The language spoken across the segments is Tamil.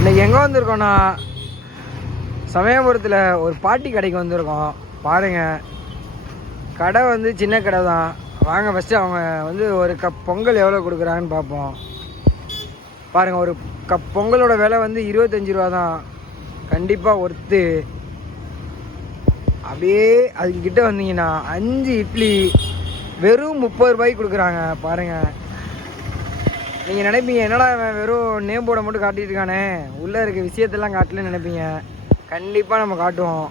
இன்னைக்கு எங்கே வந்திருக்கோன்னா சமயபுரத்தில் ஒரு பாட்டி கடைக்கு வந்திருக்கோம். பாருங்கள், கடை வந்து சின்ன கடை தான். வாங்க ஃபஸ்ட்டு அவங்க வந்து ஒரு கப் பொங்கல் எவ்வளோ கொடுக்குறாங்கன்னு பார்ப்போம். பாருங்கள், ஒரு கப் பொங்கலோட விலை வந்து 25 ரூபா தான். கண்டிப்பாக ஒர்த்து. அப்படியே அதுக்கிட்ட வந்தீங்கன்னா 5 இட்லி வெறும் 30 ரூபாய்க்கு கொடுக்குறாங்க. பாருங்கள், நீங்கள் நினைப்பீங்க என்னடா வெறும் நேம் போர்டை மட்டும் காட்டிகிட்டு இருக்கானே, உள்ளே இருக்க விஷயத்தெல்லாம் காட்டலன்னு நினைப்பீங்க. கண்டிப்பாக நம்ம காட்டுவோம்.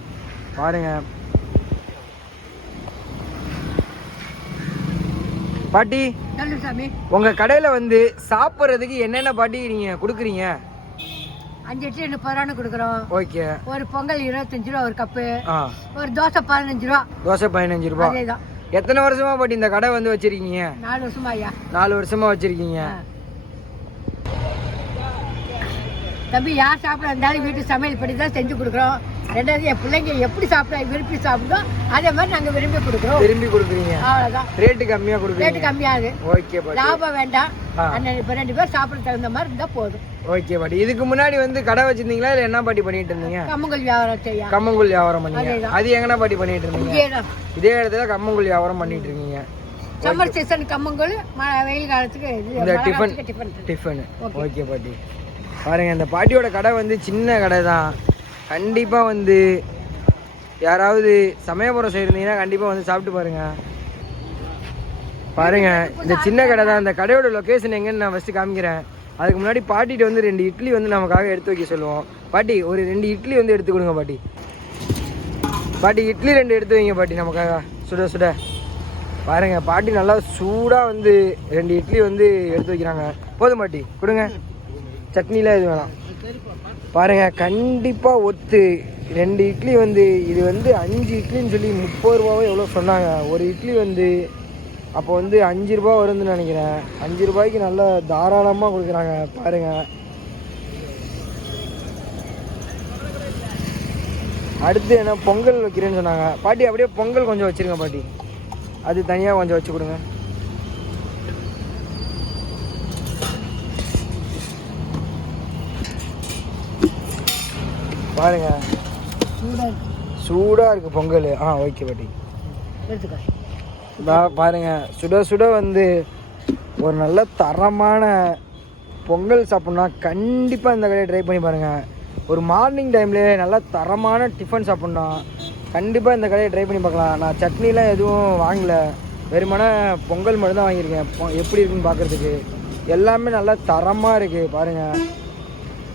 பாருங்கள் பாட்டி, உங்கள் கடையில் வந்து சாப்பிட்றதுக்கு என்னென்ன பாட்டி நீங்கள் கொடுக்குறீங்க? 5 இட்லி 30 ரூபான்னு கொடுக்குறோம். ஓகே. ஒரு பொங்கல் 25 ரூபா ஒரு கப்பு. ஒரு தோசை 15 ரூபா. தோசை 15 ரூபா. அதேதான். எத்தனை வருஷமா பாட்டி இந்த கடை வந்து வச்சிருக்கீங்க? 4 வருஷமா ஐயா. 4 வருஷமா வச்சிருக்கீங்க. தம்பி, யார் சாப்பிட இருந்தாலும் வீட்டு சமையல் படி தான் செஞ்சு கொடுக்குறோம். ரெண்டாவது என் பிள்ளைங்க எப்படி சாப்பிட விரும்பி சாப்பிடுதோம் அதே மாதிரி நாங்கள் விரும்பி கொடுக்குறோம். விரும்பி கொடுக்குறீங்க. அவ்வளோதான். ரேட்டு கம்மியாக கொடுக்குறீங்க. ரேட்டு கம்மியாகுது. ஓகே பாட்டி. லாபம் வேண்டாம். இப்போ 2 பேர் சாப்பிட தகுந்த மாதிரி இருந்தால் போதும். ஓகே பாட்டி. இதுக்கு முன்னாடி வந்து கடை வச்சிருந்தீங்களா இல்லை என்ன பாட்டி பண்ணிட்டு இருந்தீங்க? கம்மங்கூழ் வியாபாரம் செய்ய. கம்மங்கூழ் வியாபாரம் பண்ணீங்க. அது எங்கன்னா பாட்டி பண்ணிட்டு இருந்தீங்க? இதே இடத்துல கம்மங்கூழ் வியாபாரம் பண்ணிட்டு இருக்கீங்க. சம்மர் சீசன் கம்மங்கூழ், வெயில் காலத்துக்கு இந்த டிஃபன். ஓகே பாட்டி. பாருங்க, இந்த பாட்டியோட கடை வந்து சின்ன கடை தான். கண்டிப்பாக வந்து யாராவது சமயபுரம் செய்யிருந்தீங்கன்னா கண்டிப்பாக வந்து சாப்பிட்டு பாருங்க. பாருங்க, இந்த சின்ன கடை தான். இந்த கடையோட லொக்கேஷன் எங்கன்னு நான் ஃபஸ்ட்டு காமிக்கிறேன். அதுக்கு முன்னாடி பாட்டிகிட்ட வந்து 2 இட்லி வந்து நமக்காக எடுத்து வைக்க சொல்லுவோம். பாட்டி, ஒரு 2 இட்லி வந்து எடுத்து கொடுங்க பாட்டி. பாட்டி, இட்லி 2 எடுத்து வைங்க பாட்டி நமக்காக, சுட சுட. பாருங்க, பாட்டி நல்லா சூடாக வந்து 2 இட்லி வந்து எடுத்து வைக்கிறாங்க. போதும் பாட்டி, கொடுங்க. சட்னிலாம் எது வேணாம். பாருங்க, கண்டிப்பாக ஒத்து. 2 இட்லி வந்து இது வந்து 5 இட்லின்னு சொல்லி 30 ரூபாவோ எவ்வளோ சொன்னாங்க. ஒரு இட்லி வந்து அப்போ வந்து 5 ரூபா வருதுன்னு நினைக்கிறேன். 5 ரூபாய்க்கு நல்லா தாராளமாக கொடுக்குறாங்க. பாருங்க, அடுத்து என்ன பொங்கல் வைக்கிறேன்னு சொன்னாங்க. பாட்டி, அப்படியே பொங்கல் கொஞ்சம் வச்சுருங்க பாட்டி. அது தனியாக கொஞ்சம் வச்சு கொடுங்க. பாருங்க, சூடாக இருக்குது பொங்கல். ஓகே பாட்டி. பாருங்க, சுட சுட வந்து ஒரு நல்ல தரமான பொங்கல் சாப்பிட்ணுன்னா கண்டிப்பாக இந்த கடையை ட்ரை பண்ணி பாருங்கள். ஒரு மார்னிங் டைம்லேயே நல்லா தரமான டிஃபன் சாப்பிட்ணுன்னா கண்டிப்பாக இந்த கடையை ட்ரை பண்ணி பார்க்கலாம். நான் சட்னிலாம் எதுவும் வாங்கலை, வெறுமனே பொங்கல் மட்டும் தான் வாங்கியிருக்கேன். எப்படி இருக்குன்னு பார்க்குறதுக்கு எல்லாமே நல்லா தரமாக இருக்குது. பாருங்கள்,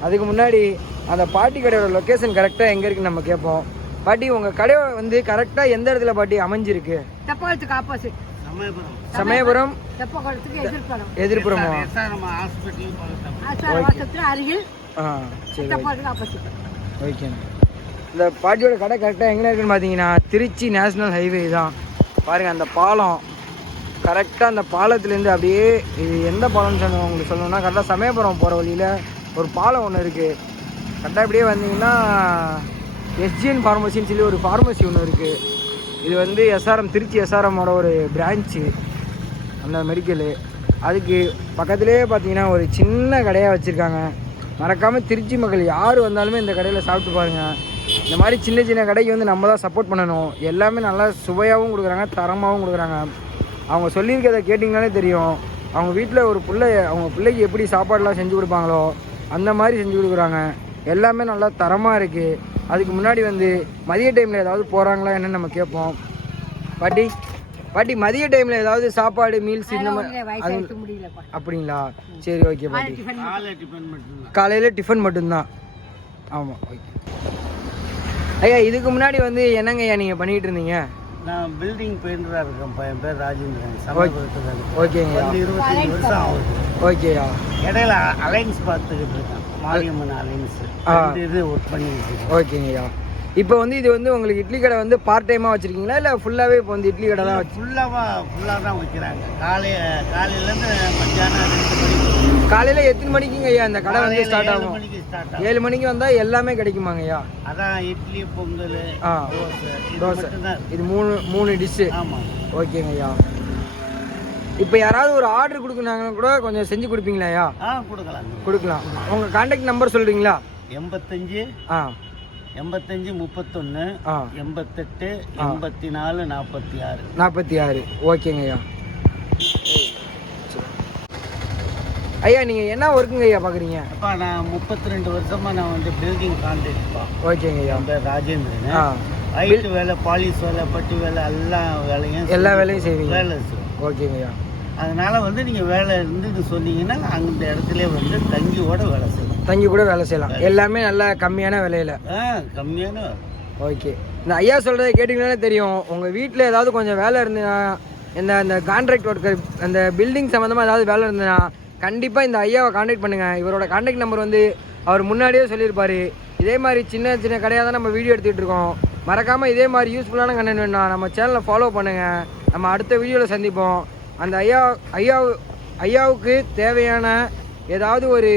அதுக்கு முன்னாடி அந்த பாட்டி கடையோட லொக்கேஷன் கரெக்டாக எங்கே இருக்குன்னு நம்ம கேட்போம். பாட்டி, உங்கள் கடை வந்து கரெக்டாக எந்த இடத்துல பாட்டி அமைஞ்சிருக்கு? தெப்பகுளத்துக்கு ஆப்போசிட். சமயபுரம் தெப்பகுளத்துக்கு எதிர்ப்புறமா? அருகில். சரி, ஓகேண்ணா. இந்த பாட்டியோட கடை கரெக்டாக எங்கே இருக்குன்னு பார்த்தீங்கன்னா திருச்சி நேஷ்னல் ஹைவே தான். பாருங்கள், அந்த பாலம் கரெக்டாக, அந்த பாலத்துலேருந்து அப்படியே, இது எந்த பாலம்னு சொன்ன உங்களுக்கு சொல்லணும்னா கரெக்டாக சமயபுரம் போகிற வழியில் ஒரு பாலம் ஒன்று இருக்குது. கரெக்டாக இப்படியே வந்தீங்கன்னா எஸ்ஜிஎன் ஃபார்மசின்னு சொல்லி ஒரு ஃபார்மசி ஒன்று இருக்குது. இது வந்து எஸ்ஆர்எம், திருச்சி எஸ்ஆர்எம்மோட ஒரு பிரான்ச்சு, அந்த மெடிக்கலு. அதுக்கு பக்கத்துலேயே பார்த்தீங்கன்னா ஒரு சின்ன கடையாக வச்சுருக்காங்க. மறக்காமல் திருச்சி மக்கள் யார் வந்தாலுமே இந்த கடையில் சாப்பிட்டு பாருங்கள். இந்த மாதிரி சின்ன சின்ன கடைக்கு வந்து நம்ம தான் சப்போர்ட் பண்ணணும். எல்லாமே நல்லா சுவையாகவும் கொடுக்குறாங்க, தரமாகவும் கொடுக்குறாங்க. அவங்க சொல்லியிருக்கிறத கேட்டிங்கனாலே தெரியும். அவங்க வீட்டில் ஒரு அவங்க பிள்ளைக்கு எப்படி சாப்பாடெலாம் செஞ்சு கொடுப்பாங்களோ அந்த மாதிரி செஞ்சு கொடுக்குறாங்க. எல்லாமே நல்லா தரமாக இருக்குது. அதுக்கு முன்னாடி வந்து மதிய டைமில் ஏதாவது போகிறாங்களா என்னன்னு நம்ம கேட்போம். பாட்டி, மதிய டைமில் ஏதாவது சாப்பாடு மீல்ஸ் இந்த மாதிரி அப்படிங்களா? சரி, ஓகே பாட்டி. காலையில் டிஃபன் மட்டும்தான். ஆமாம், ஓகே. ஐயா, இதுக்கு முன்னாடி வந்து என்னங்க ஐயா நீங்கள் பண்ணிகிட்டு இருந்தீங்க? நான் பில்டிங் பெயிண்டராக இருக்கேன். என் பேர் ராஜேந்திரன். ஓகேங்க. 25 வருஷம் ஆகுது. ஓகேயா. இடையில அலைன்ஸ் பார்த்துக்கிட்டு இருக்கேன். மாரியம்மன் அலைன்ஸ் இது ஒர்க் பண்ணிக்கிட்டு இருக்கேன். ஓகேங்கய்யா. இப்போ வந்து இது வந்து உங்களுக்கு இட்லி கடை வந்து பார்ட் டைமாக வச்சுருக்கீங்களா இல்லை ஃபுல்லாகவே இப்போ வந்து இட்லி கடை தான் வச்சு? ஃபுல்லாக தான் வைக்கிறாங்க. காலையிலேருந்து மத்தியானம் 2 மணிக்கு. காலையில் எத்தனை மணிக்குங்க ஐயா இந்த கடை வந்து ஸ்டார்ட் ஆகும்? 7 மணிக்கு வந்தால் எல்லாமே கிடைக்குமாங்க ஐயா? அதான் இட்லி, பொங்கல், தோசை. இது 3 டிஷ்ஷு. ஆமாம். ஓகேங்க ஐயா. இப்போ யாராவது ஒரு ஆர்டர் கொடுக்குறாங்கன்னா கூட கொஞ்சம் செஞ்சு கொடுப்பீங்களா ஐயா? கொடுக்கலாம். உங்கள் கான்டாக்ட் நம்பர் சொல்கிறீங்களா? 85 ஆ 85 31 ஆ 88 84 46. 46. ஓகேங்க ஐயா. ஐயா நீங்கள் என்ன ஒர்க்குங்க ஐயா பார்க்குறீங்க? அப்பா நான் 32 வருஷமாக நான் வந்து பில்டிங் கான்ட்ராக்ட்ப்பா. ஓகேங்க ஐயா. அந்த ராஜேந்திரன் ஹைட் வேலை, பாலிஷ் வேலை, பட்டி வேலை, எல்லா வேலையும் செய்வீங்க. வேலை செய்வோம். ஓகேங்க ஐயா. அதனால வந்து நீங்கள் வேலை இருந்து சொன்னீங்கன்னா அந்த இடத்துல வந்து தங்கியோட வேலை செய்யலாம். தங்கி கூட வேலை செய்யலாம். எல்லாமே நல்லா கம்மியான விலையில. கம்மியான. ஓகே. இந்த ஐயா சொல்கிறத கேட்டிங்கன்னாலே தெரியும். உங்கள் வீட்டில் ஏதாவது கொஞ்சம் வேலை இருந்ததுன்னா, இந்த கான்ட்ராக்ட் ஒர்க்கர் அந்த பில்டிங் சம்மந்தமாக ஏதாவது வேலை இருந்ததுன்னா கண்டிப்பாக இந்த ஐயாவை கான்டாக்ட் பண்ணுங்கள். இவரோட கான்டாக்ட் நம்பர் வந்து அவர் முன்னாடியே சொல்லியிருப்பார். இதே மாதிரி சின்ன சின்ன கடையாக தான் நம்ம வீடியோ எடுத்துகிட்டு இருக்கோம். மறக்காமல் இதே மாதிரி யூஸ்ஃபுல்லான கண்டென்ட் வேணும்னா நம்ம சேனலை ஃபாலோ பண்ணுங்கள். நம்ம அடுத்த வீடியோவில் சந்திப்போம். அந்த ஐயாவுக்கு தேவையான ஏதாவது ஒரு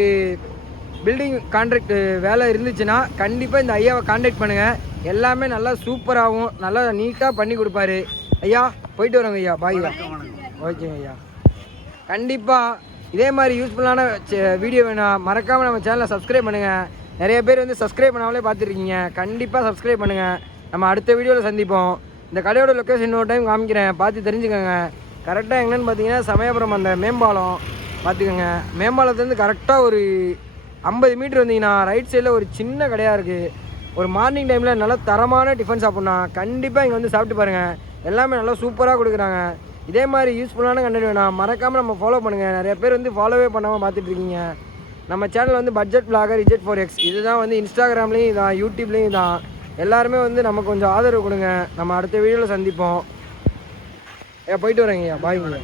பில்டிங் கான்ட்ராக்ட் வேலை இருந்துச்சுன்னா கண்டிப்பாக இந்த ஐயாவை கான்டாக்ட் பண்ணுங்கள். எல்லாமே நல்லா சூப்பராகவும் நல்லா நீட்டாக பண்ணி கொடுப்பாரு. ஐயா போயிட்டு வரோங்க ஐயா. பாய். ஓகேங்க ஐயா. கண்டிப்பாக இதே மாதிரி யூஸ்ஃபுல்லான வீடியோ வேணும் மறக்காமல் நம்ம சேனலை சப்ஸ்கிரைப் பண்ணுங்கள். நிறைய பேர் வந்து சப்ஸ்கிரைப் பண்ணாமலே பார்த்துருக்கீங்க. கண்டிப்பாக சப்ஸ்கிரைப் பண்ணுங்கள். நம்ம அடுத்த வீடியோவில் சந்திப்போம். இந்த கடையோட லொக்கேஷன் இன்னொரு டைம் காமிக்கிறேன், பார்த்து தெரிஞ்சுக்கோங்க. கரெக்டாக எங்கன்னு பார்த்தீங்கன்னா சமயபுரம் அந்த மேம்பாலம் பார்த்துக்கோங்க. மேம்பாலத்துலேருந்து கரெக்டாக ஒரு 50 மீட்டர் வந்தீங்கன்னா ரைட் சைடில் ஒரு சின்ன கடையாக இருக்குது. ஒரு மார்னிங் டைமில் நல்லா தரமான டிஃபன் சாப்பிட்னா கண்டிப்பாக இங்கே வந்து சாப்பிட்டு பாருங்கள். எல்லாமே நல்லா சூப்பராக கொடுக்குறாங்க. இதே மாதிரி யூஸ்ஃபுல்லான கண்டென்ட் வேணாம் மறக்காமல் நம்ம ஃபாலோ பண்ணுங்கள். நிறைய பேர் வந்து ஃபாலோவே பண்ணாமல் பார்த்துட்ருக்கீங்க. நம்ம சேனல் வந்து பட்ஜெட் vlogger Z4X இதுதான் வந்து இன்ஸ்டாகிராம்லேயும் இதான், யூடியூப்லேயும் இதான். எல்லாருமே வந்து நமக்கு கொஞ்சம் ஆதரவு கொடுங்க. நம்ம அடுத்த வீடியோவில் சந்திப்போம். போயிட்டு வரேங்கய்யா. பாய்ங்க.